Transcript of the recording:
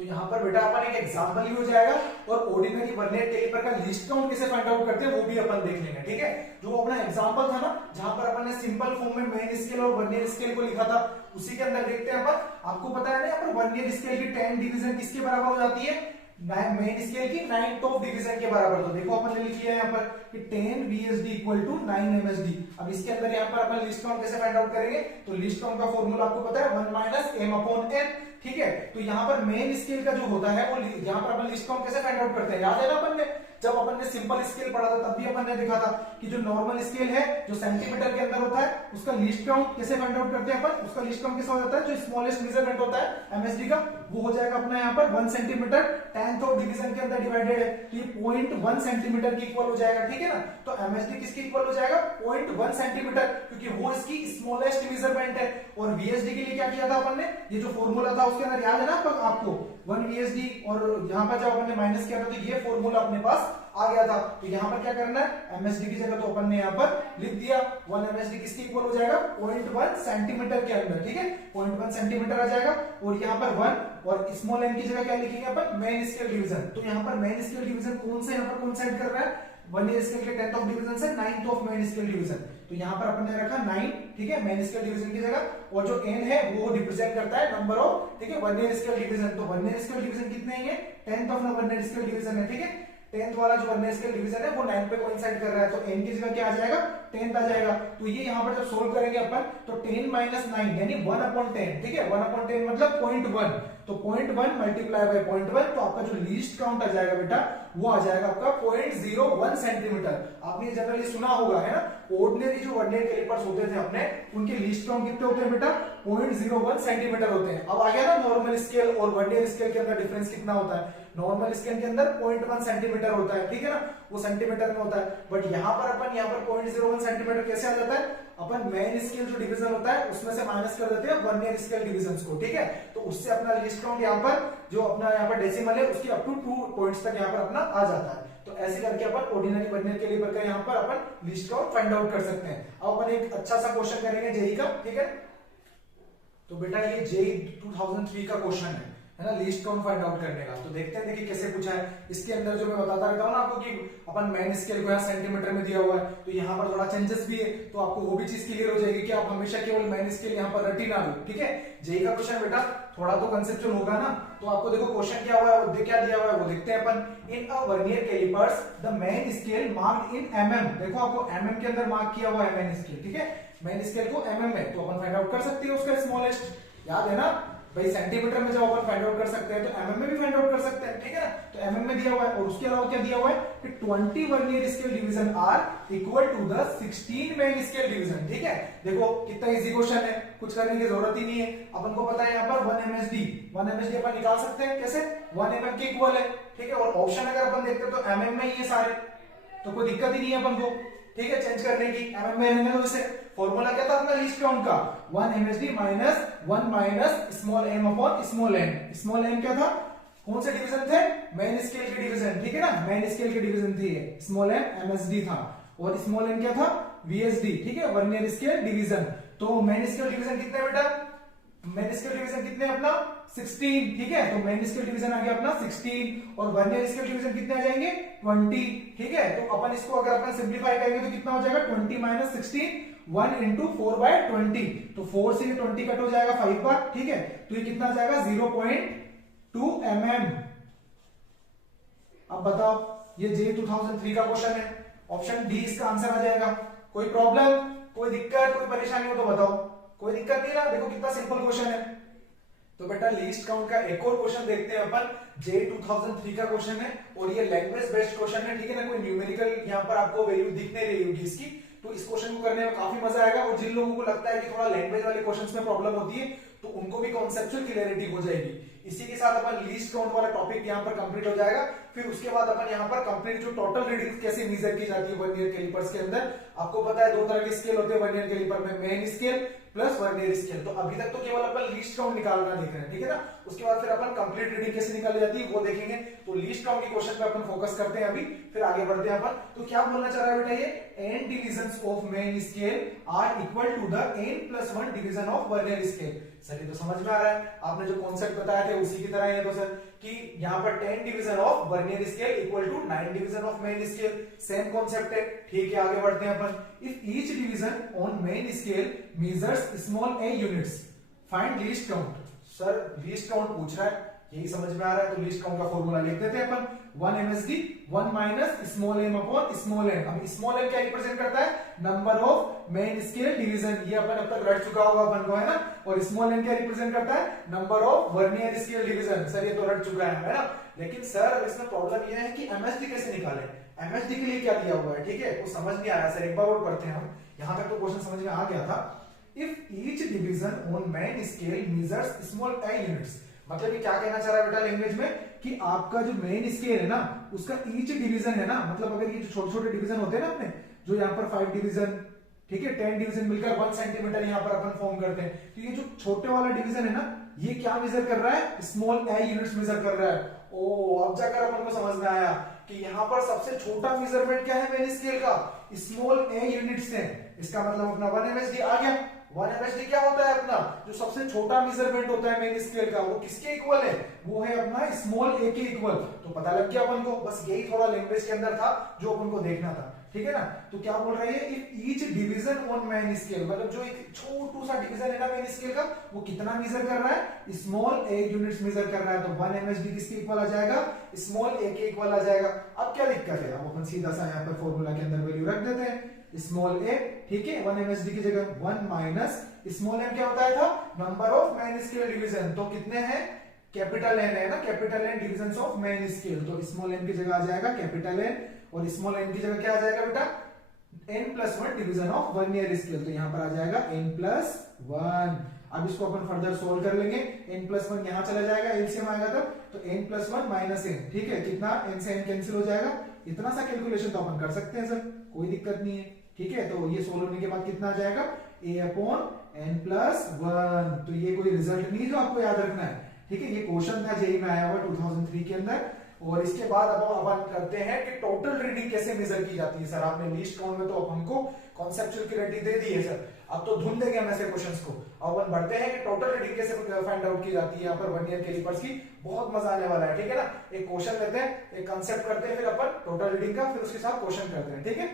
तो यहाँ पर बेटा अपन एक एग्जांपल भी हो जाएगा और ऑर्डिनरी वर्नियर कैलिपर का लीस्ट काउंट कैसे फाइंड आउट करते हैं वो भी अपन देख लेंगे, ठीक है। जो अपना एग्जांपल था ना, जहां पर अपन ने सिंपल फॉर्म में मेन स्केल और वर्नियर स्केल को लिखा था, उसी के अंदर देखते हैं अपन। आपको पता है ना, यहाँ पर वर्नियर स्केल की 10 डिवीजन किसके बराबर हो जाती है, मेन स्केल की 9th डिवीजन के बराबर। तो देखो अपन ने लिख लिया यहाँ पर कि 10 VSD इक्वल टू 9 MSD। अब इसके अंदर यहाँ पर अपन लिस्ट काउंट कैसे फाइंड आउट करेंगे, तो लिस्ट काउंट का फॉर्मूला आपको पता है 1 माइनस m अपॉन n, ठीक है। तो यहाँ पर मेन स्केल का जो होता है वो यहाँ पर अपन लिस्ट काउंट कैसे फाइंड आउट करते हैं, याद है ना अपन ने जब अपन ने सिंपल स्केल पढ़ा था तब भी अपन ने देखा था कि जो नॉर्मल स्केल है जो सेंटीमीटर के अंदर होता है उसका लिस्ट काउंट कैसे फाइंड आउट करते हैं अपन, उसका लिस्ट काउंट कैसा हो जाता है, जो स्मॉलेस्ट मेजरमेंट होता है MSD का, वो हो जाएगा अपना यहाँ पर 1 सेंटीमीटर 10th डिवीजन के अंदर डिवाइडेड है, तो ये 0.1 सेंटीमीटर के इक्वल हो जाएगा, ठीक है ना। तो MSD किसके इक्वल हो जाएगा, 0.1 सेंटीमीटर, क्योंकि वो इसकी स्मॉलेस्ट मेजरमेंट है। और VSD के लिए क्या किया था अपन ने, ये जो फॉर्मूला था उसके अंदर याद है ना आपको 1 VSD, और यहाँ पर जब अपन ने माइनस किया था तो ये फॉर्मूला अपने पास आ गया था। तो यहाँ पर क्या करना है, MSD की जगह तो अपन ने यहाँ पर लिख दिया 1 MSD किसके इक्वल हो जाएगा, 0.1 सेंटीमीटर के अंदर, ठीक है, 0.1 सेंटीमीटर आ जाएगा। और यहाँ पर 1 और स्मॉल m की जगह क्या लिखेंगे अपन, मेन स्केल डिवीजन। तो यहाँ पर मेन स्केल डिवीजन कौन से यहाँ पर कोइंसाइड कर रहा है, वर्नियर स्केल के 10th डिवीजन से 9th मेन स्केल डिवीजन। तो यहाँ पर अपन ने रखा 9, ठीक है, मेन स्केल डिवीजन की जगह, और जो n है वो रिप्रेजेंट करता है नंबर ऑफ, ठीक है, वर्नियर स्केल डिवीजन। तो वर्नियर स्केल डिवीजन कितने हैं, 10th वर्नियर स्केल डिवीजन है, ठीक है। 10th वाला जो वर्नियर स्केल डिवीजन है वो 9 पे कोइंसाइड कर रहा है, तो n की जगह क्या आ जाएगा, 10th आ जाएगा। तो ये यहाँ पर जब सोल्व करेंगे अपन तो 10 माइनस 9 यानी 1/10, ठीक है, 1/10 मतलब 0.1, तो 0.1 मल्टीप्लाई बाय 0.1, तो आपका जो लीस्ट काउंट आ जाएगा बेटा वो आ जाएगा आपका 0.01 सेंटीमीटर। आपने जनरली सुना होगा, है ना, ऑर्डिनरी जो वर्नियर कैलिपर्स होते थे अपने, उनके लीस्ट काउंट कितने होते हैं बेटा, 0.01 सेंटीमीटर होते हैं। अब आ गया ना नॉर्मल स्केल और वर्नियर स्केल के अंदर डिफरेंस कितना होता है, नॉर्मल स्केल के अंदर 0.1 सेंटीमीटर होता है, ठीक है ना, वो सेंटीमीटर में होता है। बट यहाँ पर अपन यहाँ पर 0.01 सेंटीमीटर कैसे आ जाता है, अपन मेन स्केल जो डिवीजन होता है उसमें से माइनस कर देते हैं वर्नियर स्केल डिवीजंस को, ठीक है। तो उससे अपना लिस्ट काउंट यहाँ पर जो अपना यहाँ पर डेसिमल है उसकी अप टू 2 पॉइंट्स तक यहाँ पर अपना आ जाता है। तो ऐसे करके अपन ऑर्डिनरी वर्नियर कैलिपर का यहाँ पर अपन लिस्ट काउंट फाइंड आउट कर सकते हैं। अब अपन एक अच्छा सा क्वेश्चन करेंगे जेई का, ठीक है। तो बेटा ये जेई 2003 का क्वेश्चन है ना, लिस्ट काउंट फाइंड आउट करने का। तो देखते हैं देखिए कैसे पूछा है। इसके अंदर जो मैं बताता रहता हूँ ना आपको कि अपन मेन स्केल को यहाँ सेंटीमीटर में दिया हुआ है, तो यहाँ पर थोड़ा चेंजेस भी है, तो आपको वो भी चीज क्लियर हो जाएगी कि आप हमेशा केवल मेन स्केल यहाँ पर रटी ना दो, ठीक है। जेई का क्वेश्चन बेटा थोड़ा तो कंसेप्चुअल होगा ना, तो आपको देखो क्वेश्चन क्या हुआ है, क्या दिया हुआ है वो देखते हैं अपन। In a vernier callipers the main scale marked in mm, देखो आपको mm के अंदर मार्क किया हुआ है मेन स्केल, ठीक है, मेन स्केल को mm में, तो अपन फाइंड आउट कर सकते हैं उसका स्मॉलेस्ट, याद है ना भाई, सेंटीमीटर में जब अपन फाइंड आउट कर सकते हैं तो mm में भी फाइंड आउट कर सकते हैं, ठीक है ना। तो mm में दिया हुआ है, और उसके अलावा क्या दिया हुआ है कि 20 vernier scale division are equal to the 16 main scale division, ठीक है। देखो कितना इजी क्वेश्चन है, कुछ करने की जरूरत ही नहीं है। अपन को पता है यहाँ पर 1 MSD अपन निकाल सकते हैं कैसे, 1 mm के इक्वल है, ठीक है। और ऑप्शन अगर अपन देखते हैं तो mm में ही है सारे, तो कोई दिक्कत ही नहीं है अपन को, ठीक है, चेंज करने की। mm में रहने दो इसे। फॉर्मूला क्या था अपना लिस्ट काउंट का, 1 MSD minus 1 minus small m upon small n। Small m क्या था, कौन से डिवीजन थे, मेन स्केल के डिवीजन, ठीक है ना, मेन स्केल के डिवीजन थी ये। स्मॉल m MSD था, और स्मॉल n क्या था, VSD, ठीक है, वर्नियर स्केल डिवीजन। तो मेन स्केल डिवीजन कितने बेटा, मेन स्केल डिवीजन कितने अपना 16, ठीक है। तो मेन स्केल डिवीजन आ गया अपना 16, और वर्नियर स्केल डिवीजन कितने आ जाएंगे 20, ठीक है। तो अपन इसको अगर अपन सिंप्लीफाई करेंगे तो कितना हो जाएगा 20 माइनस 16, 1 इंटू 4/20, तो 4 से 20 कट हो जाएगा 5 बार, ठीक है। तो ये कितना आ जाएगा 0.2 mm। अब बताओ, ये जेई 2003 का क्वेश्चन है, ऑप्शन डी इसका आंसर आ जाएगा। कोई प्रॉब्लम, कोई दिक्कत, कोई परेशानी हो तो बताओ, कोई दिक्कत नहीं ना, देखो कितना सिंपल क्वेश्चन है। तो बेटा लिस्ट काउंट का एक और क्वेश्चन देखते हैं अपन, जेई 2003 का क्वेश्चन है, और ये लैंग्वेज बेस्ड क्वेश्चन है, ठीक है ना, कोई न्यूमेरिकल यहाँ पर आपको वैल्यू दिख नहीं रही होगी इसकी, तो इस क्वेश्चन को करने में काफी मजा आएगा। और जिन लोगों को लगता है कि थोड़ा लैंग्वेज वाले क्वेश्चंस में प्रॉब्लम होती है तो उनको भी कॉन्सेप्चुअल क्लियरिटी हो जाएगी। इसी के साथ अपन लीस्ट काउंट वाला टॉपिक यहाँ पर कंप्लीट हो जाएगा। फिर उसके बाद अपन यहाँ पर कंप्लीट जो टोटल रीडिंग कैसे मेजर की जाती है वर्नियर कैलिपर्स के अंदर, आपको पता है 2 तरह के स्केल होते हैं वर्नियर कैलिपर में, main scale plus vernier scale. तो अभी तक तो केवल अपन लीस्ट काउंट निकालना देख रहे हैं, ठीक है ना। उसके बाद फिर अपन कंप्लीट रीडिंग कैसे निकाली जाती है वो देखेंगे। तो लीस्ट काउंट के क्वेश्चन पे अपन फोकस करते हैं अभी, फिर आगे बढ़ते हैं अपन। तो क्या बोलना चाह रहा है बेटा, ये n divisions of main scale are equal to the n+1 division of vernier scale. Sir ये तो समझ में आ रहा है, आपने जो कॉन्सेप्ट बताया थे उसी की तरह है तो सर, कि यहाँ पर 10 division of vernier scale equal to 9 division of main scale, same concept है। ठीक है, आगे बढ़ते हैं अपन। If each division on main scale measures small a units, find least count. Sir least count पूछ रहा है, यही समझ में आ रहा है, तो लीस्ट काउंट का फॉर्मूला लिख देते हैं अपन, 1 MSD 1 minus small m upon small m. अब स्मॉल एम क्या रिप्रेजेंट करता है, number of main scale division, ये अपन अब तक रट चुका होगा अपन को, है ना। और स्मॉल एम क्या रिप्रेजेंट करता है, number of vernier scale division. Sir ये तो रट चुका है ना। लेकिन सर अब इसमें प्रॉब्लम ये है कि एमएसडी कैसे निकाले, एमएसडी के लिए क्या दिया हुआ है, ठीक है, वो समझ नहीं आया सर, एक बार और पढ़ते हैं हम। यहां तक तो क्वेश्चन समझ में आ गया था। If each division on main scale measures small a units, मतलब ये क्या कहना चाह रहा है बेटा लैंग्वेज में, कि आपका जो मेन स्केल है ना उसका ईच डिवीजन है ना, मतलब अगर ये जो छोटे छोटे डिवीजन होते हैं ना अपने, जो यहाँ पर 5 डिवीजन, ठीक है, 10 डिवीजन मिलकर 1 सेंटीमीटर यहाँ पर अपन फॉर्म करते हैं, तो ये जो छोटे वाला डिवीजन है ना, ये क्या मेजर कर रहा है, स्मॉल ए यूनिट्स मेजर कर रहा है। ओ अब जाकर अपन को समझ में आया कि यहाँ पर सबसे छोटा मेजरमेंट क्या है मेन स्केल का, स्मॉल ए यूनिट्स है। इसका मतलब अपना 1 MSD आ गया। 1 MSD क्या होता है अपना, जो सबसे छोटा मेजरमेंट होता है मेन स्केल का, वो किसके इक्वल है, वो है अपना स्मॉल ए के इक्वल। तो पता लग गया अपन को, बस यही थोड़ा लैंग्वेज के अंदर था जो अपन को देखना था, ठीक है ना। तो क्या बोल रहे हैं, if each division on main scale, मतलब जो एक छोटू सा डिवीजन है ना मेन स्केल का, वो कितना मेजर कर रहा है, स्मॉल ए यूनिट्स मेजर कर रहा है। तो 1 MSD किसके इक्वल आ जाएगा, स्मॉल ए के इक्वल आ जाएगा। अब क्या दिक्कत है, अब अपन सीधा सा यहाँ पर फॉर्मूला के अंदर वैल्यू रख देते हैं, स्मॉल ए, ठीक है, 1 MSD की जगह 1 माइनस स्मॉल एम क्या होता है था, number of main scale division. तो कितने हैं, कैपिटल एन है ना, capital N division of main scale. तो स्मॉल एन की जगह आ जाएगा कैपिटल एन, और स्मॉल एन की जगह क्या आ जाएगा बेटा, n+1 division of vernier scale. तो यहां पर आ जाएगा n+1। अब इसको अपन फर्दर सोल्व कर लेंगे, n+1 यहां चला जाएगा, एलसीएम आएगा तब, तो n+1 माइनस n, ठीक है, कितना, n से n कैंसिल हो जाएगा। इतना सा कैलकुलेशन तो अपन कर सकते हैं सर, कोई दिक्कत नहीं है, ठीक है। तो ये सोल्व होने के बाद कितना आ जाएगा, a/n+1। तो ये कोई रिजल्ट नहीं जो आपको याद रखना है, ठीक है, ये क्वेश्चन था जेईई में आया हुआ 2003 के अंदर। और इसके बाद अब अपन करते हैं कि टोटल रीडिंग कैसे मेजर की जाती है। सर आपने लीस्ट काउंट में तो अपन को कॉन्सेप्चुअल क्लैरिटी दे दी है सर, अब तो धुन देंगे हम ऐसे क्वेश्चंस को। अब अपन बढ़ते हैं कि टोटल रीडिंग कैसे फाइंड आउट की जाती है यहाँ पर वर्नियर कैलिपर्स की, बहुत मजा आने वाला है, ठीक है ना। एक क्वेश्चन लेते हैं, एक कॉन्सेप्ट करते हैं, फिर अपन टोटल रीडिंग का, फिर उसके साथ क्वेश्चन करते हैं, ठीक है।